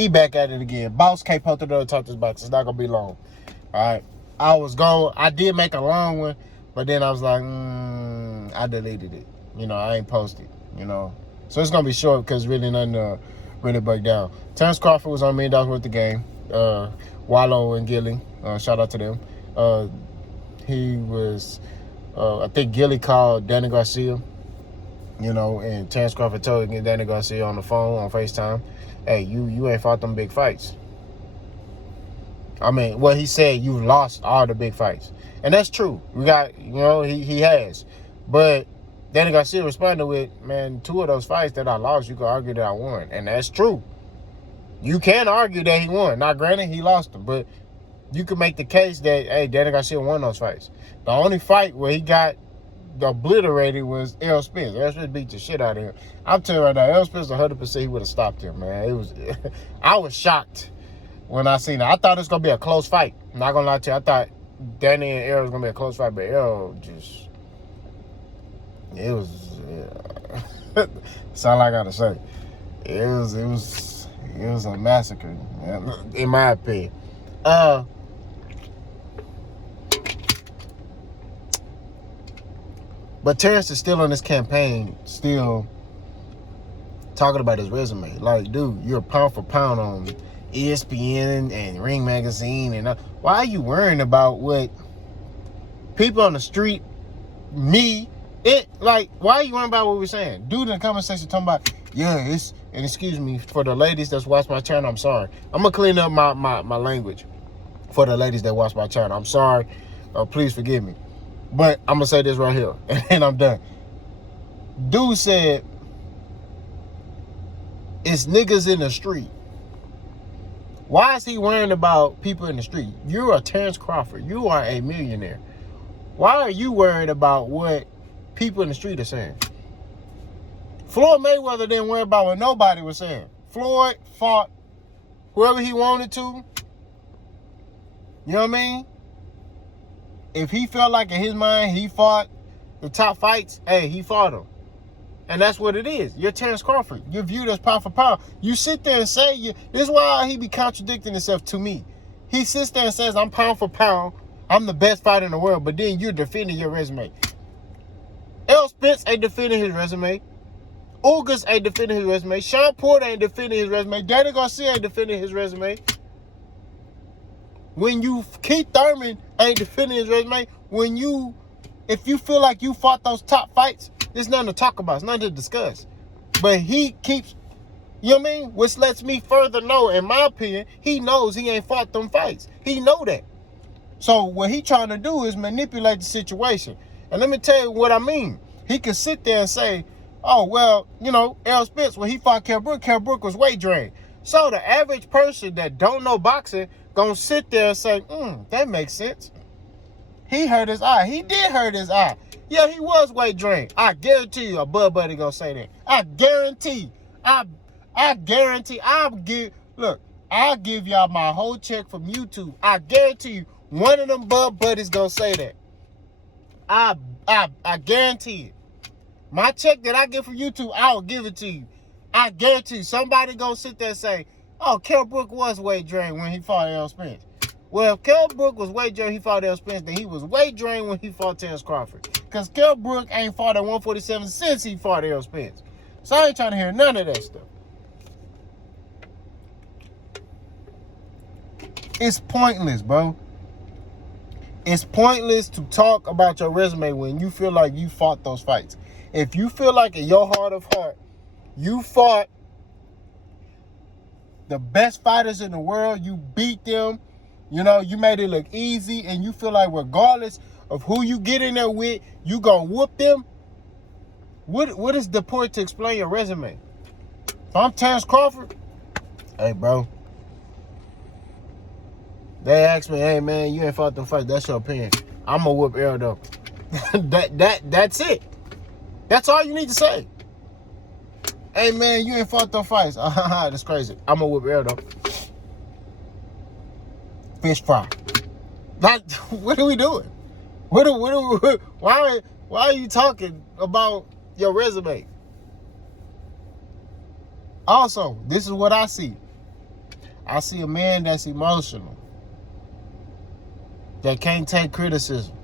He back at it again. Boss K posted another talk this box. It's not gonna be long. All right. I did make a long one, but then I was like, I deleted it. I ain't posted. So it's gonna be short because really nothing to really break down. Terrence Crawford was on $1 million worth of game. Wallow and Gilly, shout out to them. He was, I think Gilly called Danny Garcia. And Terrence Crawford told Danny Garcia on the phone on FaceTime, hey, you ain't fought them big fights. I mean, he said, you've lost all the big fights. And that's true. We got, he has. But Danny Garcia responded with, man, 2 of those fights that I lost, you can argue that I won. And that's true. You can argue that he won. Now, granted, he lost them. But you can make the case that, hey, Danny Garcia won those fights. The only fight where he got obliterated was Errol Spence. Errol Spence beat the shit out of him. I'm telling you right now, Errol Spence 100% he would have stopped him, man. I was shocked when I seen it. I thought it was going to be a close fight. I'm not going to lie to you. I thought Danny and Errol was going to be a close fight, but Errol just, it was, that's all I got to say. It was a massacre, in my opinion. But Terrence is still on this campaign, still talking about his resume. Like, dude, you're pound for pound on ESPN and Ring Magazine. And why are you worrying about what people on the street, why are you worrying about what we're saying? Dude in the comment section talking about, and excuse me, for the ladies that's watch my channel, I'm sorry. I'm going to clean up my language for the ladies that watch my channel. I'm sorry. Please forgive me. But I'm going to say this right here, and I'm done. Dude said, it's niggas in the street. Why is he worrying about people in the street? You are Terrence Crawford. You are a millionaire. Why are you worried about what people in the street are saying? Floyd Mayweather didn't worry about what nobody was saying. Floyd fought whoever he wanted to. You know what I mean? If he felt like in his mind he fought the top fights, hey, he fought them. And that's what it is. You're Terrence Crawford. You're viewed as pound for pound. You sit there and say, this is why he be contradicting himself to me. He sits there and says, I'm pound for pound. I'm the best fighter in the world. But then you're defending your resume. Errol Spence ain't defending his resume. Ugas ain't defending his resume. Sean Porter ain't defending his resume. Danny Garcia ain't defending his resume. Keith Thurman ain't defending his resume. If you feel like you fought those top fights, there's nothing to talk about. It's nothing to discuss. But he keeps, you know what I mean? Which lets me further know, in my opinion, he knows he ain't fought them fights. He know that. So what he trying to do is manipulate the situation. And let me tell you what I mean. He can sit there and say, oh, well, Errol Spence, when he fought Kell Brook was weight drained. So the average person that don't know boxing gonna sit there and say, that makes sense. He hurt his eye. He did hurt his eye. Yeah, he was weight drained. I guarantee you a Bud Buddy gonna say that. I guarantee. I guarantee. I'll give y'all my whole check from YouTube. I guarantee you one of them Bud Buddies gonna say that. I guarantee it. My check that I get from YouTube, I'll give it to you. I guarantee you somebody gonna sit there and say, oh, Kell Brook was weight drained when he fought Errol Spence. Well, if Kell Brook was weight drained when he fought Errol Spence, then he was weight drained when he fought Terrence Crawford. Because Kell Brook ain't fought at 147 since he fought Errol Spence. So I ain't trying to hear none of that stuff. It's pointless, bro. It's pointless to talk about your resume when you feel like you fought those fights. If you feel like in your heart of heart, you fought the best fighters in the world, you beat them, you made it look easy, and you feel like regardless of who you get in there with, you gonna whoop them, what is the point to explain your resume? If I'm Terrence Crawford, hey, bro, they ask me, hey, man, you ain't fought them fights, that's your opinion. I'm gonna whoop Errol, though. That's it. That's all you need to say. Hey, man, you ain't fought them fights. That's crazy. I'm gonna whoop Errol, though. Fish fry. What are we doing? Why are you talking about your resume? Also, this is what I see. I see a man that's emotional, that can't take criticism.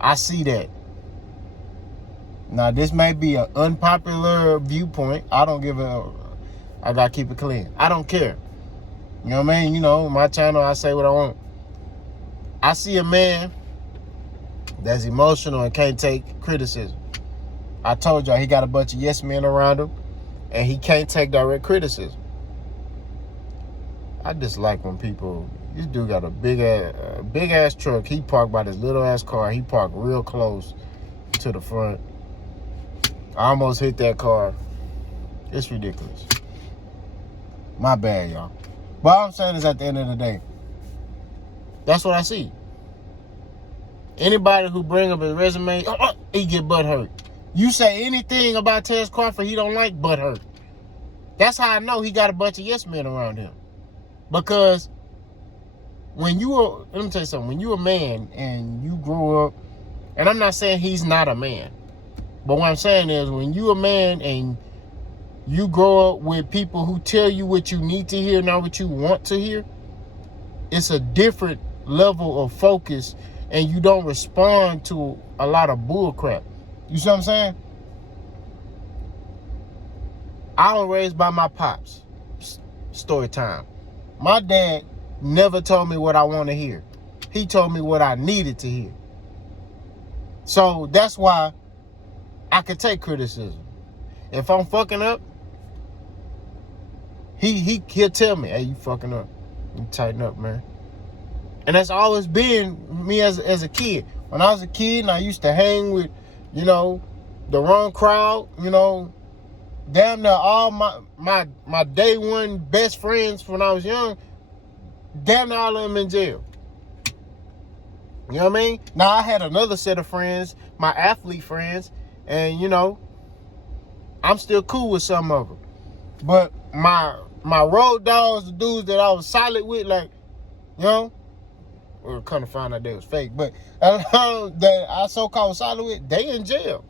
I see that. Now, this may be an unpopular viewpoint. I don't give a... I got to keep it clean. I don't care. You know what I mean? You know, my channel, I say what I want. I see a man that's emotional and can't take criticism. I told y'all he got a bunch of yes men around him, and he can't take direct criticism. I dislike when people... This dude got a big ass truck. He parked by this little ass car. He parked real close to the front. I almost hit that car. It's ridiculous. My bad, y'all. But all I'm saying is, at the end of the day, that's what I see. Anybody who bring up his resume, he get butt hurt. You say anything about Terrence Crawford he don't like, butt hurt. That's how I know he got a bunch of yes men around him. Because when you are, let me tell you something, when you're a man and you grow up, and I'm not saying he's not a man, but what I'm saying is, when you're a man and you grow up with people who tell you what you need to hear, not what you want to hear, it's a different level of focus, and you don't respond to a lot of bull crap. You see what I'm saying? I was raised by my pops. Story time. My dad never told me what I want to hear. He told me what I needed to hear. So that's why I could take criticism. If I'm fucking up, he'll tell me, hey, you fucking up. You tighten up, man. And that's always been me as a kid. When I was a kid and I used to hang with, you know, the wrong crowd, you know, damn near all my day one best friends when I was young, damn near all of them in jail. You know what I mean? Now, I had another set of friends, my athlete friends, and, you know, I'm still cool with some of them. But my road dogs, the dudes that I was solid with, like, you know, we'll kind of find out they was fake, but that I so-called solid with, they in jail.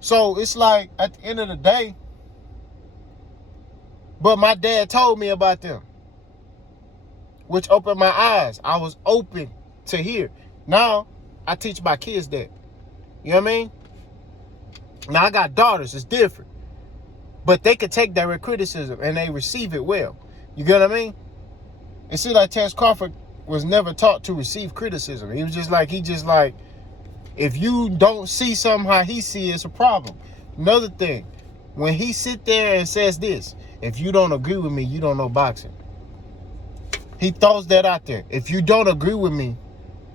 So it's like, at the end of the day, but my dad told me about them, which opened my eyes. I was open to hear. Now, I teach my kids that. You know what I mean? Now, I got daughters. It's different. But they could take direct criticism, and they receive it well. You get what I mean? It seems like Terrence Crawford was never taught to receive criticism. He just like, if you don't see something how he see it, it's a problem. Another thing, when he sit there and says this, if you don't agree with me, you don't know boxing. He throws that out there. If you don't agree with me,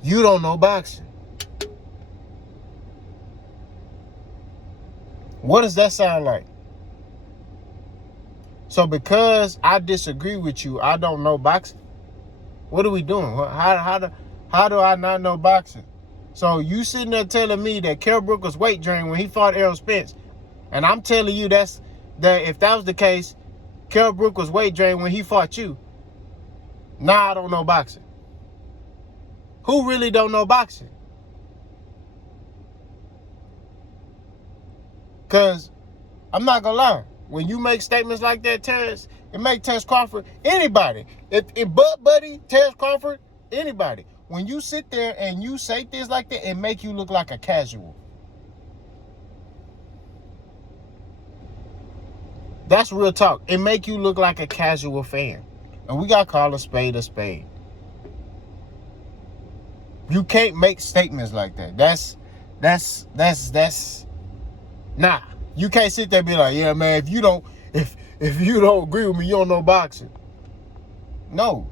you don't know boxing. What does that sound like? So because I disagree with you, I don't know boxing? What are we doing? How do I not know boxing? So you sitting there telling me that Kell Brook was weight drained when he fought Errol Spence, and I'm telling you that if that was the case, Kell Brook was weight drained when he fought you. Nah, I don't know boxing. Who really don't know boxing? Because I'm not going to lie. When you make statements like that, Terrence, it make Terrence Crawford, anybody. If Bud Buddy, Terrence Crawford, anybody. When you sit there and you say things like that, it make you look like a casual. That's real talk. It make you look like a casual fan. And we got to call a spade a spade. You can't make statements like that. That's nah. You can't sit there and be like, yeah, man, if you don't agree with me, you don't know boxing. No.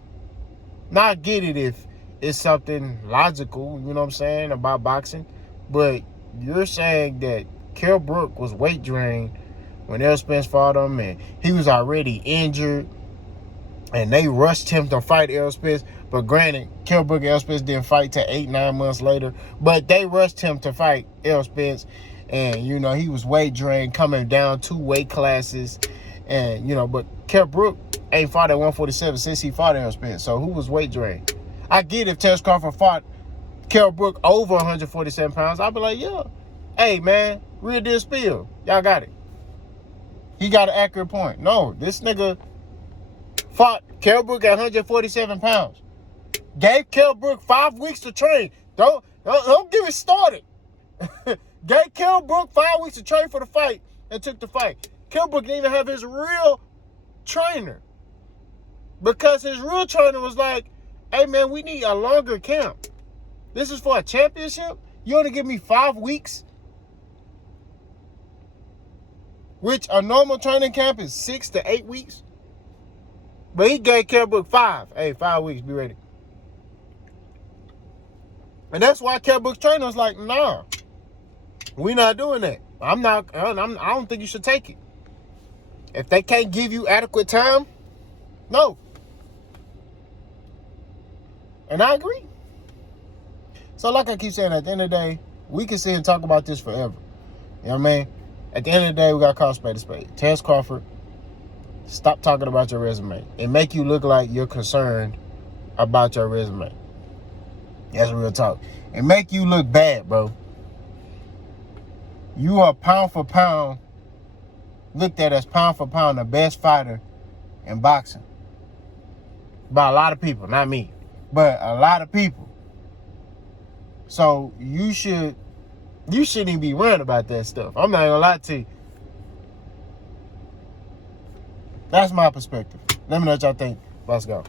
Now I get it if it's something logical, you know what I'm saying, about boxing. But you're saying that Kell Brook was weight drained when Errol Spence fought him, and he was already injured, and they rushed him to fight Errol Spence. But granted, Kell Brook and Errol Spence didn't fight till 8-9 months later. But they rushed him to fight Errol Spence. And, you know, he was weight drained, coming down 2 weight classes. And, you know, but Kell Brook ain't fought at 147 since he fought Errol Spence. So who was weight drained? I get if Terrence Crawford fought Kell Brook over 147 pounds, I'd be like, yeah. Hey, man, real deal spill. Y'all got it. he got an accurate point. No, this nigga fought Kell Brook at 147 pounds. Gave Kell Brook 5 weeks to train. Don't get me started. Gave Kell Brook 5 weeks to train for the fight and took the fight. Kell Brook didn't even have his real trainer. Because his real trainer was like, hey man, we need a longer camp. This is for a championship? You only give me 5 weeks? Which a normal training camp is 6 to 8 weeks. But he gave Kell Brook 5. Hey, 5 weeks, be ready. And that's why Kell Brook's trainer was like, nah, we not doing that. I don't think you should take it. If they can't give you adequate time, no. And I agree. So like I keep saying, at the end of the day, we can sit and talk about this forever. You know what I mean? At the end of the day, we got to call spade a spade. Terence Crawford, stop talking about your resume. It make you look like you're concerned about your resume. That's real talk. It make you look bad, bro. You are pound for pound, looked at as pound for pound the best fighter in boxing. By a lot of people, not me, but a lot of people. So you shouldn't even be worrying about that stuff. I'm not gonna lie to you. That's my perspective. Let me know what y'all think. Let's go.